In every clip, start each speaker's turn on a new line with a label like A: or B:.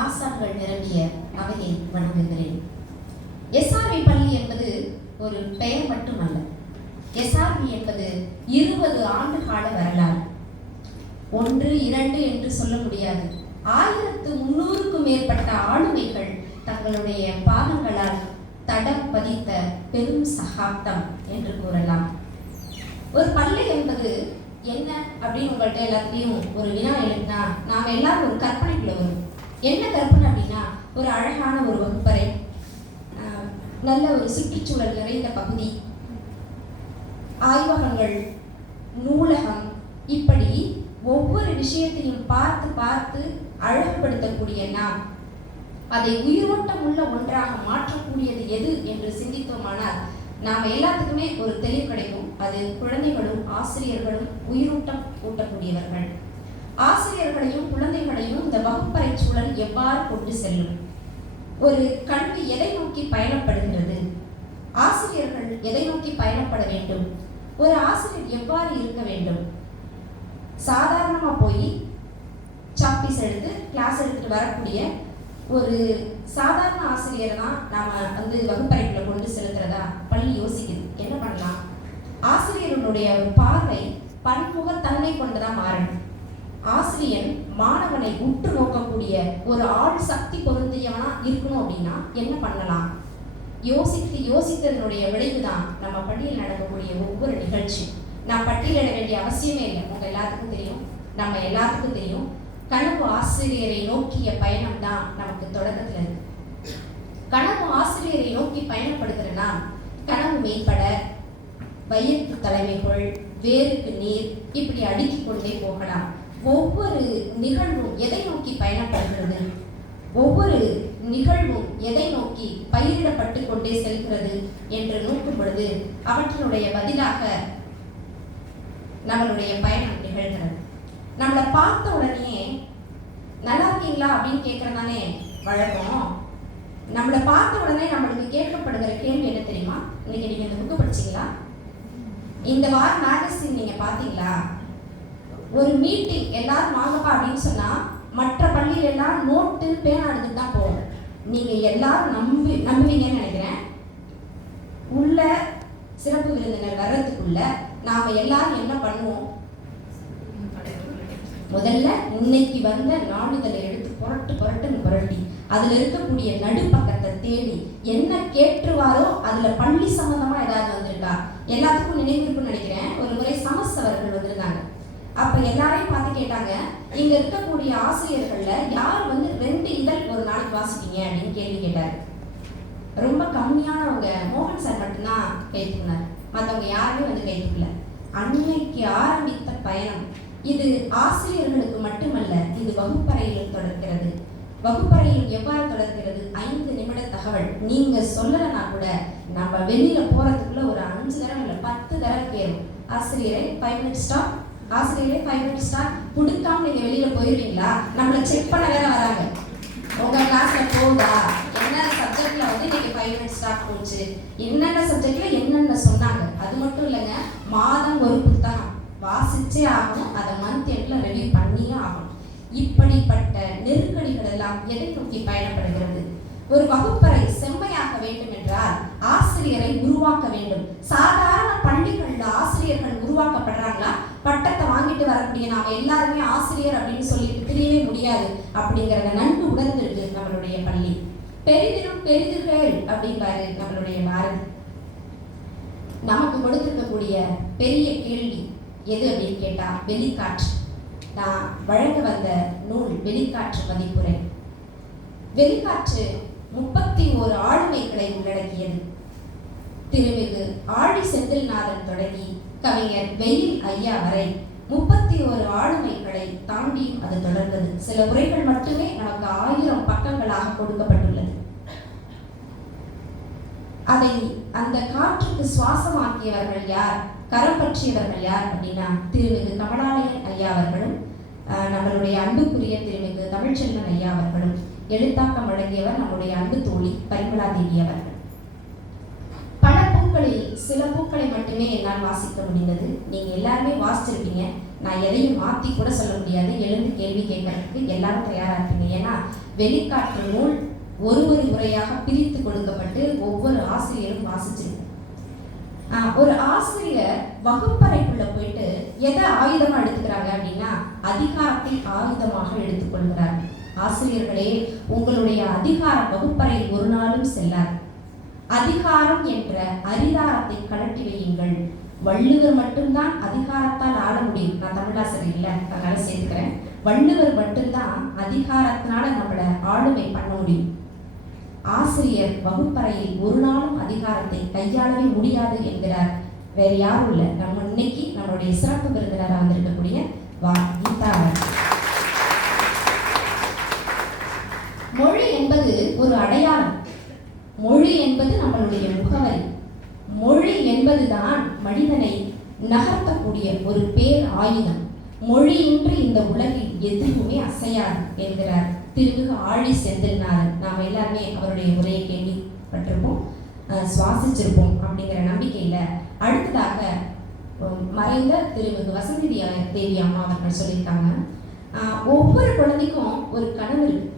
A: ஆசான்கள் நிரம்பிய அவையை வணங்குகிறேன். எஸ்ஆர்வி பள்ளி என்பது ஒரு பெயர் மட்டுமல்ல. எஸ்ஆர்வி என்பது இருபது ஆண்டு கால வரலாறு. ஒன்று இரண்டு என்று சொல்ல முடியாது. ஆயிரத்து முன்னூறுக்கும் மேற்பட்ட ஆளுமைகள் தங்களுடைய பாதங்களால் தடம் பதித்த பெரும் சகாப்தம் என்று கூறலாம். ஒரு பள்ளி என்பது என்ன அப்படின்னு உங்கள்கிட்ட எல்லாத்துலேயும் ஒரு வினா எழுதினா நாம் எல்லாரும் ஒரு கற்பனைக்குள்ள வரும் என்ன கற்பனை அப்படின்னா ஒரு அழகான ஒரு வகுப்பறை நல்ல ஒரு சுற்றுச்சூழல் நிறைந்த பகுதி ஆய்வகங்கள் நூலகம் இப்படி ஒவ்வொரு விஷயத்தையும் பார்த்து பார்த்து அழகுபடுத்தக்கூடிய நாம் அதை உயிரோட்டம் உள்ள ஒன்றாக மாற்றக்கூடியது எது என்று சிந்தித்தோமானால் நாம் எல்லாத்துக்குமே ஒரு தெளிவு கிடைக்கும். அது குழந்தைகளும் ஆசிரியர்களும் உயிரூட்டம் ஊட்டக்கூடியவர்கள். ஆசிரியர்களையும் குழந்தைகளையும் இந்த வகுப்பறை சூழல் எவ்வாறு கொண்டு செல்லும்? ஒரு கல்வி எதை நோக்கி பயணப்படுகிறது? ஆசிரியர்கள் எதை நோக்கி பயணப்பட வேண்டும்? ஒரு ஆசிரியர் எவ்வாறு இருக்க வேண்டும்? சாதாரணமாக போய் சாப்பீஸ் எடுத்து கிளாஸ் எடுத்துட்டு வரக்கூடிய ஒரு சாதாரண ஆசிரியரை தான் நாம் வந்து வகுப்பறைக்குள்ள கொண்டு செலுத்துறதா பள்ளி யோசிக்குது. என்ன பண்ணலாம்? ஆசிரியர்களுடைய பார்வை பன்முகத்தன்மை தான் மாறணும். ஆசிரியன் மாணவனை உற்று நோக்கக்கூடிய ஒரு ஆள் சக்தி பொருந்தியவனா இருக்கணும் அப்படின்னா என்ன பண்ணலாம்? யோசித்து யோசித்ததனுடைய விளைவுதான் நம்ம பள்ளியில் நடக்கக்கூடிய ஒவ்வொரு நிகழ்ச்சி. நான் பட்டியலிட வேண்டிய அவசியமே இல்லை. உங்க எல்லாத்துக்கும் தெரியும். நம்ம எல்லாத்துக்கும் தெரியும். கனவு ஆசிரியரை நோக்கிய பயணம் தான் நமக்கு தொடக்கத்தில் இருக்கு. கனவு ஆசிரியரை நோக்கி பயணப்படுகிறனா கனவு மேம்பட வயிற்று தலைமைகள் வேருக்கு நீர் இப்படி அடுக்கிக் கொண்டே போகலாம். ஒவ்வொரு நிகழ்வும் எதை நோக்கி பயணப்படுகிறது? ஒவ்வொரு நிகழ்வும் எதை நோக்கி பயிரிடப்பட்டு கொண்டே செல்கிறது என்று நோக்கும் பொழுது அவற்றினுடைய பதிலாக நம்மளுடைய பயணம் நிகழ்கிறது. நம்மளை பார்த்த உடனே நல்லா இருக்கீங்களா? அப்படின்னு கேட்கறதானே வழக்கம். நம்மளை பார்த்த உடனே நம்மளுக்கு கேட்கப்படுகிற கேள்வி என்ன தெரியுமா? இன்னைக்கு நீங்க இந்த புக்கு படிச்சீங்களா? இந்த வார மேகசின் நீங்க பாத்தீங்களா ஒரு மீட்டிங் எல்லாரும் வாங்கப்பா அப்படின்னு சொன்னா மற்ற பள்ளியில எல்லாம் நோட்டு பேனா எடுத்துட்டு தான் போவோம். நீங்க எல்லாரும் நம்பி நம்புவீங்கன்னு நினைக்கிறேன். உள்ள சிறப்பு விருந்தினர் வர்றதுக்குள்ள நாம எல்லாரும் என்ன பண்ணுவோம்? முதல்ல இன்னைக்கு வந்த நாளிதழை எடுத்து புரட்டு புரட்டுன்னு புரட்டி அதுல இருக்கக்கூடிய நடுப்பக்கத்தை தேடி என்ன கேட்டுருவாரோ அதுல பள்ளி சம்பந்தமா ஏதாவது வந்திருக்கா? எல்லாத்துக்கும் நினைவு இருக்குன்னு நினைக்கிறேன். ஒரு முறை சமஸ் அவர்கள் வந்திருந்தாங்க. அப்ப எல்லாரையும் பார்த்து கேட்டாங்க இங்க இருக்கக்கூடிய ஆசிரியர்கள்ல யார் வந்து ரெண்டு இதழ் ஒரு நாளைக்கு வாசிப்பீங்க அப்படின்னு கேள்வி கேட்டாரு. ரொம்ப கம்மியானவங்க மோகன் சார் மட்டும்தான் கை மற்றவங்க யாருமே வந்து கேட்டுக்கல அன்னைக்கு ஆரம்பித்த பயணம் இது ஆசிரியர்களுக்கு மட்டுமல்ல இது வகுப்பறையில் தொடர்கிறது. வகுப்பறையில் எவ்வாறு தொடர்கிறது? ஐந்து நிமிட தகவல். நீங்க சொல்லலைன்னா கூட நம்ம வெளியில போறதுக்குள்ள ஒரு அஞ்சு தடவை இல்லை பத்து தடவை கேளும். ஆசிரியரை ஃபைவ் மினிட் ஸ்டாப் ஆசிரியரே ஃபைவ் ஸ்டார் ஸ்டாப் கொடுக்காம நீங்க வெளியில போயிருவீங்களா? நம்மளை செக் பண்ண வேற வராங்க. உங்க கிளாஸ்ல போகுதா என்ன சப்ஜெக்ட்ல வந்து நீங்க ஃபைவ் மினிட்ஸ் ஸ்டார்ட் போச்சு? என்னென்ன சப்ஜெக்ட்ல என்னென்ன சொன்னாங்க? அது மட்டும் இல்லைங்க மாதம் ஒரு புத்தகம். வாசிச்சே ஆகணும் அதை மந்த் எண்ட்ல ரெடியூ பண்ணியே ஆகணும். இப்படிப்பட்ட நெருக்கடிகள் எல்லாம் எதை நோக்கி பயணப்படுகிறது? ஒரு வகுப்பறை செம்மையாக்க வேண்டும் என்றால் ஆசிரியரை உருவாக்க வேண்டும். சாதாரண பள்ளிகள்ல ஆசிரியர்கள் உருவாக்கப்படுறாங்களா? பட்டத்தை வாங்கிட்டு வரக்கூடிய நாம எல்லாருமே ஆசிரியர் அப்படின்னு சொல்லிட்டு தெரியவே முடியாது. அப்படிங்கிறத நன்கு உணர்ந்திருக்கு நம்மளுடைய பள்ளி. பெரிதிலும் பெரிதுகள் அப்படிங்கிறாரு நம்மளுடைய பாரதி. நமக்கு கொடுத்திருக்கக்கூடிய பெரிய கேள்வி எது அப்படின்னு கேட்டா வெளிக்காற்று. நான் வழங்க வந்த நூல் வெளிக்காற்று மதிப்புரை. வெளிக்காற்று முப்பத்தி ஓரு ஆளுமைகளை உள்ளடக்கியது. திருமிகு ஆழி செந்தில்நாதன் தொடங்கி கவிஞர் வெயில் ஐயா வரை முப்பத்தி ஒரு ஆளுமைகளை தாண்டியும் அது தொடர்ந்தது. சில உரைகள் மட்டுமே நமக்கு ஆயிரம் பக்கங்களாக கொடுக்கப்பட்டுள்ளது. அதை அந்த காற்றுக்கு சுவாசமாக்கியவர்கள் யார் கரம் பற்றியவர்கள் யார் அப்படின்னா திருமிகு கமலாலயன் ஐயா அவர்களும் ஆஹ், நம்மளுடைய அன்புக்குரிய திருமிகு தமிழ்ச்செல்வன் ஐயா அவர்களும் எழுத்தாக்கம் வழங்கியவர் நம்முடைய அன்பு தோழி பரிமலா தேவி அவர்கள். பல பூக்களில் சில பூக்களை மட்டுமே என்னால் வாசிக்க முடிந்தது. நீங்கள் எல்லாருமே வாசிச்சிருப்பீங்க. நான் எதையும் மாற்றி கூட சொல்ல முடியாது. எழுந்து கேள்வி கேட்கறதுக்கு எல்லாரும் தயாராக இருப்பீங்க ஏன்னா வெளிக்காட்டு நூல் ஒரு ஒரு முறையாக பிரித்து கொடுக்கப்பட்டு ஒவ்வொரு ஆசிரியரும் வாசிச்சிருக்கும் ஒரு ஆசிரியர் வகுப்பறைக்குள்ள போயிட்டு எதை ஆயுதமா எடுத்துக்கிறாங்க அப்படின்னா அதிகாரத்தை ஆயுதமாக எடுத்துக்கொள்கிறார். ஆசிரியர்களே உங்களுடைய அதிகாரம் வகுப்பறையில் ஒரு நாளும் செல்லாது. அதிகாரம் என்ற அதிகாரத்தை கலட்டி வையுங்கள். வள்ளுவர் மட்டும்தான் அதிகாரத்தால் ஆள முடியும். நான் தமிழாசிரியர் இல்லை அதனால சேர்க்கிறேன் வள்ளுவர் மட்டும்தான் அதிகாரத்தினால நம்மளை ஆளுமை பண்ண முடியும். ஆசிரியர் வகுப்பறையில் ஒரு நாளும் அதிகாரத்தை கையாளவே முடியாது என்கிறார். வேற யாரும் இல்லை. நம்ம இன்னைக்கு நம்மளுடைய சிறப்பு விருந்தினராக வந்திருக்கக்கூடிய வா கீதா அவர்கள். மொழி என்பது ஒரு அடையாளம் மொழி என்பது நம்மளுடைய முகவரி. மொழி என்பதுதான் மனிதனை நகர்த்தக்கூடிய ஒரு பேர் ஆயுதம். மொழியின்றி இந்த உலகில் எதுவுமே அசையாது என்கிறார் திருமிகு ஆழி செந்தில்நாதன். நாம் எல்லாருமே அவருடைய உரையை கேள்விப்பட்டிருப்போம் சுவாசிச்சிருப்போம் அப்படிங்கிற நம்பிக்கையில அடுத்ததாக மறைந்த திருமிகு வசந்தி தேவி- அம்மா அவர்கள் சொல்லியிருக்காங்க. ஒவ்வொரு குழந்தைக்கும் ஒரு கனவு இருக்கு.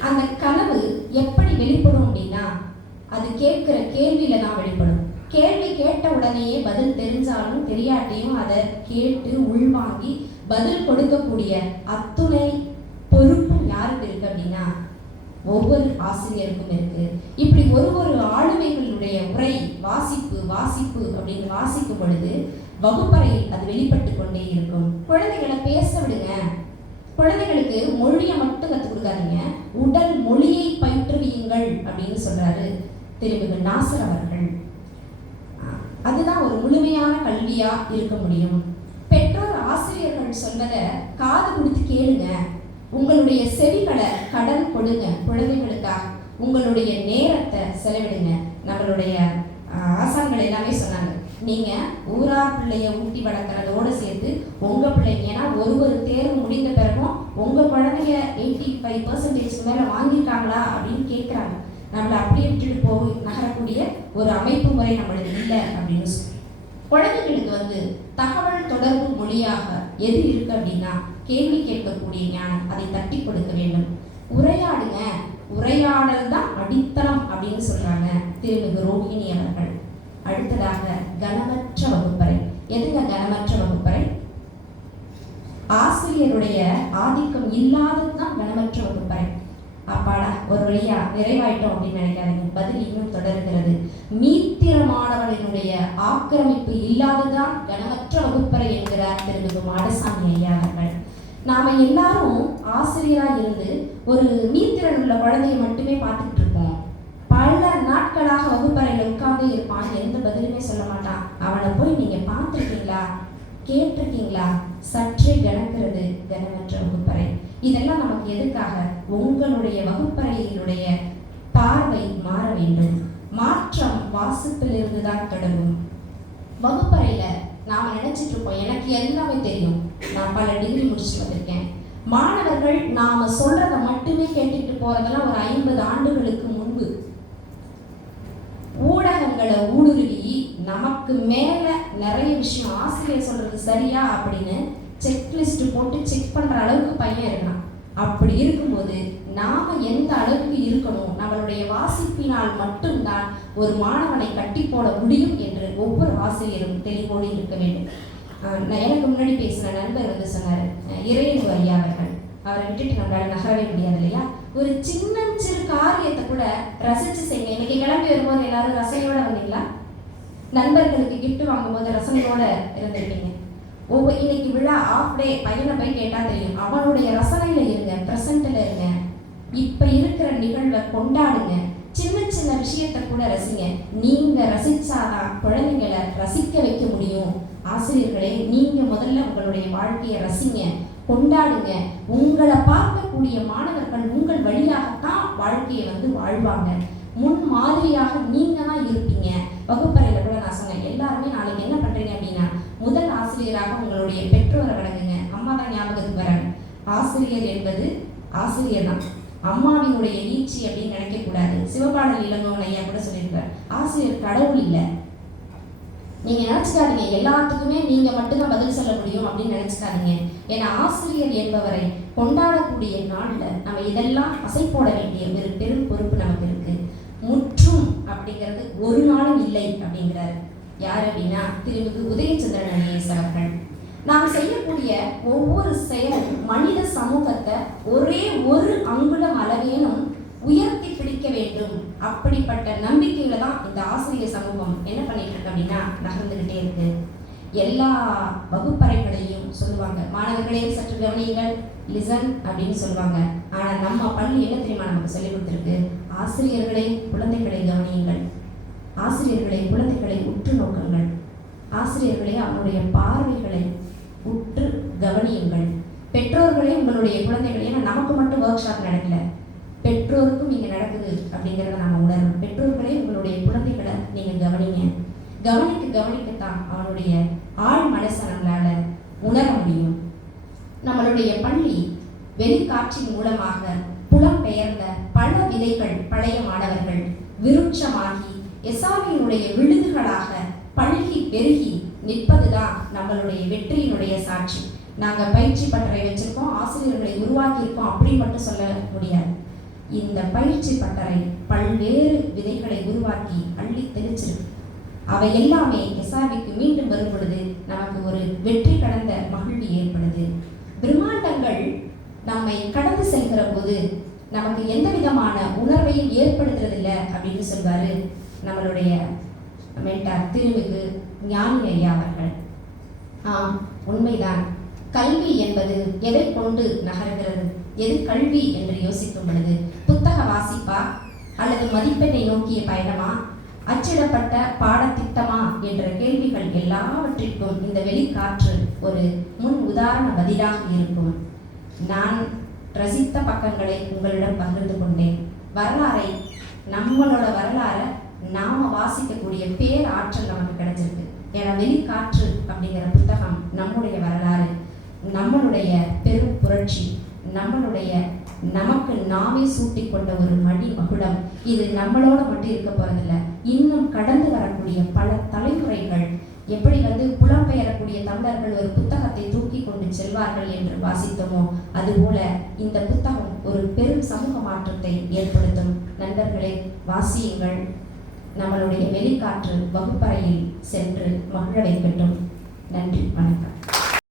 A: அந்த கனவு எப்படி வெளிப்படும் அப்படின்னா அது கேட்கிற கேள்வியில தான் வெளிப்படும். கேள்வி கேட்ட உடனேயே பதில் தெரிஞ்சாலும் தெரியாட்டியும் அதை கேட்டு உள்வாங்கி பதில் கொடுக்கக்கூடிய அத்துணை பொறுப்பும் யாருக்கு இருக்கு அப்படின்னா ஒவ்வொரு ஆசிரியருக்கும் இருக்கு. இப்படி ஒரு ஒரு ஆளுமைகளுடைய உரை வாசிப்பு வாசிப்பு அப்படின்னு வாசிக்கும் பொழுது வகுப்பறையில் அது வெளிப்பட்டு கொண்டே இருக்கும். குழந்தைகளை பேச விடுங்க. குழந்தைகளுக்கு மொழியை மட்டும் கற்றுக் கொடுக்காதீங்க. உடல் மொழியை பயிற்றுவியுங்கள் அப்படின்னு சொல்றாரு திருமிகு நாசர் அவர்கள். அதுதான் ஒரு முழுமையான கல்வியா இருக்க முடியும். பெற்றோர் ஆசிரியர்கள் சொன்னதை காது கொடுத்து கேளுங்க. உங்களுடைய செவிகளை கடன் கொடுங்க. குழந்தைகளுக்காக உங்களுடைய நேரத்தை செலவிடுங்க. நம்மளுடைய ஆசான்கள் எல்லாமே சொன்னாங்க. நீங்க ஊரார் பிள்ளைய ஊட்டி வளர்க்குறதோட சேர்த்து உங்க பிள்ளைங்க ஏன்னா ஒரு ஒரு தேர்வு முடிந்த பிறகும் உங்க குழந்தைங்க எயிட்டி ஃபைவ் பர்சன்டேஜ் மேலே வாங்கியிருக்காங்களா அப்படின்னு கேட்குறாங்க நம்மளை அப்படியே விட்டுட்டு போய் நகரக்கூடிய ஒரு அமைப்பு முறை நம்மளுக்கு இல்லை அப்படின்னு சொல்லி. குழந்தைகளுக்கு வந்து தகவல் தொடர்பு மொழியாக எது இருக்கு அப்படின்னா கேள்வி கேட்கக்கூடிய ஞானம் அதை தட்டி கொடுக்க வேண்டும். உரையாடுங்க. உரையாடல் தான் அடித்தளம் அப்படின்னு சொல்றாங்க திருமிகு ரோஹிணி அவர்கள். அடுத்ததாக கனமற்ற வகுப்பறை. எதுங்க கனமற்ற வகுப்பறை? ஆசிரியருடைய ஆதிக்கம் இல்லாததுதான் கனமற்ற வகுப்பறை. அப்பாடா ஒரு வழியா நிறைவாயிட்டோம் அப்படின்னு நினைக்காதீங்க. பதில் இன்னும் தொடர்கிறது. மீத்திரமானவர்களினுடைய ஆக்கிரமிப்பு இல்லாததான் கனமற்ற வகுப்பறை என்கிறார் திருமிகு மாடசாமி ஐயா அவர்கள். நாம எல்லாரும் ஆசிரியராக இருந்து ஒரு மீத்திறன் உள்ள குழந்தையை மட்டுமே பார்த்துக்கிட்டு இருப்போம். பல நாட்களாக வகுப்பறையில் உட்கார்ந்து இருப்பான். எந்த பதிலுமே சொல்ல மாட்டான். அவனை போய் நீங்க பார்த்துருக்கீங்களா? கேட்டிருக்கீங்களா? சற்றே கணக்கிறது கனமற்ற வகுப்பறை. இதெல்லாம் நமக்கு எதுக்காக உங்களுடைய வகுப்பறையினுடைய பார்வை மாற வேண்டும். மாற்றம் வாசிப்பிலிருந்து தான் தொடங்கும். வகுப்பறையில நாம நினைச்சிட்டு இருப்போம் எனக்கு எல்லாமே தெரியும். நான் பல டிகிரி முடிச்சுட்டு வந்திருக்கேன். மாணவர்கள் நாம சொல்றத மட்டுமே கேட்டுட்டு போறதெல்லாம் ஒரு ஐம்பது ஆண்டுகளுக்கு முன்பு. ஊடகங்களை ஊடுருவி நமக்கு மேல நிறைய விஷயம் ஆசிரியர் சொல்றது சரியா அப்படின்னு செக்லிஸ்ட் போட்டு செக் பண்ணுற அளவுக்கு பையன் இருக்கான் அப்படி இருக்கும்போது நாம எந்த அளவுக்கு இருக்கணும்? நம்மளுடைய வாசிப்பினால் மட்டும்தான் ஒரு மாணவனை கட்டி போட முடியும் என்று ஒவ்வொரு ஆசிரியரும் தெளிவோடு இருக்க வேண்டும். நான் எனக்கு முன்னாடி பேசின நண்பர் வந்து சொன்னார் இறையன் வரியா அவர்கள். அவரை விட்டுட்டு நம்மளால நகரவே முடியாது இல்லையா? ஒரு சின்ன சிறு காரியத்தை கூட ரசிச்சு செய்யுங்க. இன்னைக்கு கிளம்பி வரும்போது எல்லாரும் ரசனையோட வந்தீங்களா? நண்பர்களுக்கு கிஃப்ட் வாங்கும்போது ரசனையோட இருந்திருப்பீங்க. ஒவ்வொரு இன்னைக்கு விழா ஆஃப் டே பையனை போய் கேட்டால் தெரியும். அவனுடைய ரசனையில் இருங்க ப்ரெசண்ட்ல இருங்க. இப்போ இருக்கிற நிகழ்வை கொண்டாடுங்க. சின்ன சின்ன விஷயத்தை கூட ரசிங்க. நீங்கள் ரசித்தாதான் குழந்தைங்களை ரசிக்க வைக்க முடியும். ஆசிரியர்களே நீங்கள் முதல்ல உங்களுடைய வாழ்க்கையை ரசிங்க. கொண்டாடுங்க. உங்களை பார்க்கக்கூடிய மாணவர்கள் உங்கள் வழியாகத்தான் வாழ்க்கையை வந்து வாழ்வாங்க. முன் மாதிரியாக நீங்கள் தான் இருப்பீங்க. வகுப்பறை கூட நான் சொன்னேன் எல்லாருமே நாளைக்கு என்ன பண்றீங்க அப்படின்னா முதல் ஆசிரியராக உங்களுடைய பெற்றோரை வணங்குங்க. அம்மா தான் ஞாபகத்துக்கு வராங்க ஆசிரியர் என்பது ஆசிரியர் தான். அம்மாவினுடைய நீச்சி அப்படின்னு நினைக்கக்கூடாது. சிவபாடல் இளங்கோவன் ஐயா கூட சொல்லியிருக்கார் ஆசிரியர் கடவுள் இல்லை. நீங்க நினைச்சுக்காதீங்க. எல்லாத்துக்குமே நீங்க மட்டும்தான் பதில் சொல்ல முடியும் அப்படின்னு நினைச்சுக்காதீங்க. ஏன்னா ஆசிரியர் என்பவரை கொண்டாடக்கூடிய நாள்ல நம்ம இதெல்லாம் அசை போட வேண்டிய ஒரு பெரும் பொறுப்பு நமக்கு இருக்கு. முற்றும் அப்படிங்கிறது ஒரு நாளும் இல்லை அப்படிங்கிறாரு. யார் அப்படின்னா திருமிகு உதயச்சந்திரன் ஐஏஎஸ் அவர்கள் நாம் செய்யக்கூடிய ஒவ்வொரு செயலும் மனித சமூகத்தை ஒரே ஒரு அங்குலம் அளவேனும் உயர்த்தி பிடிக்க வேண்டும். அப்படிப்பட்ட நம்பிக்கையில தான் இந்த ஆசிரியர் சமூகம் என்ன பண்ணிட்டு இருக்கு அப்படின்னா நகர்ந்துகிட்டே இருக்கு. எல்லா வகுப்பறைகளையும் சொல்லுவாங்க. மாணவர்களே சற்று கவனியுங்கள். லிசன் அப்படின்னு சொல்லுவாங்க. ஆனா நம்ம பள்ளி என்ன தெரியுமா நமக்கு சொல்லிக் கொடுத்துருக்கு? ஆசிரியர்களே குழந்தைகளை கவனியுங்கள். ஆசிரியர்களை குழந்தைகளை உற்று நோக்குங்கள். ஆசிரியர்களே அவனுடைய பார்வைகளை உற்று கவனியுங்கள். பெற்றோர்களே உங்களுடைய குழந்தைகள் ஏன்னா நமக்கு மட்டும் ஒர்க் ஷாப் நடக்கல. பெற்றோருக்கும் இங்கே நடக்குது அப்படிங்கிறத நம்ம உணரணும். பெற்றோர்களே உங்களுடைய குழந்தைகளை நீங்கள் கவனிங்க. கவனிக்க கவனிக்கத்தான் அவனுடைய ஆழ் மனசை நம்மளால் உணர முடியும். நம்மளுடைய பள்ளி வெளிக்காட்சியின் மூலமாக புலம்பெயர்ந்த பல விதைகள் பழைய மாணவர்கள் விருட்சமாகி எசாமியினுடைய விழுதுகளாக பழகி பெருகி நிற்பதுதான் நம்மளுடைய வெற்றியினுடைய சாட்சி. நாங்கள் பயிற்சி பட்டறை வச்சிருக்கோம் ஆசிரியர்களை உருவாக்கியிருக்கோம் அப்படி மட்டும் சொல்ல முடியாது. இந்த பயிற்சி பட்டறை பல்வேறு விதைகளை உருவாக்கி அள்ளி தெளிச்சிருக்கு. அவை எல்லாமே எஸ்ஆர்பிக்கு மீண்டும் வரும் பொழுது நமக்கு ஒரு வெற்றி கடந்த மகிழ்வு ஏற்படுது. பிரம்மாண்டங்கள் நம்மை கடந்து செல்கிற போது நமக்கு எந்த விதமான உணர்வையும் ஏற்படுத்துறதில்லை அப்படின்னு சொல்வாரு நம்மளுடைய மென்டார் திருமிகு ஞானி ஐயா அவர்கள். ஆம் உண்மைதான். கல்வி என்பது எதை கொண்டு நகர்கிறது? எது கல்வி என்று யோசிக்கும் பொழுது புத்தக வாசிப்பா? அல்லது மதிப்பெண்ணை நோக்கிய பயணமா? அச்சிடப்பட்ட பாடத்திட்டமா? என்ற கேள்விகள் எல்லாவற்றிற்கும் இந்த வெளிக்காற்று ஒரு முன் உதாரண பதிலாக இருக்கும். நான் ரசித்த பக்கங்களை உங்களிடம் பகிர்ந்து கொண்டேன். வரலாறை நம்மளோட வரலாறை நாம வாசிக்கக்கூடிய பேர் ஆற்றல் நமக்கு கிடைச்சிருக்கு. ஏன்னா வெளிக்காற்று அப்படிங்கிற புத்தகம் நம்முடைய வரலாறு நம்மளுடைய பெரும் புரட்சி நம்மளுடைய நமக்கு நாமே சூட்டி கொண்ட ஒரு மடி மகுடம். இது நம்மளோட மட்டும் இருக்க போறதில்ல. இன்னும் கடந்து வரக்கூடிய பல தலைமுறைகள் எப்படி வந்து புலம்பெயரக்கூடிய தமிழர்கள் ஒரு புத்தகத்தை தூக்கி கொண்டு செல்வார்கள் என்று வாசித்தோமோ அதுபோல இந்த புத்தகம் ஒரு பெரும் சமூக மாற்றத்தை ஏற்படுத்தும். நண்பர்களே வாசியுங்கள். நம்மளுடைய வெளிக்காற்று வகுப்பறையில் சென்று மகிழ வைக்கட்டும். நன்றி வணக்கம்.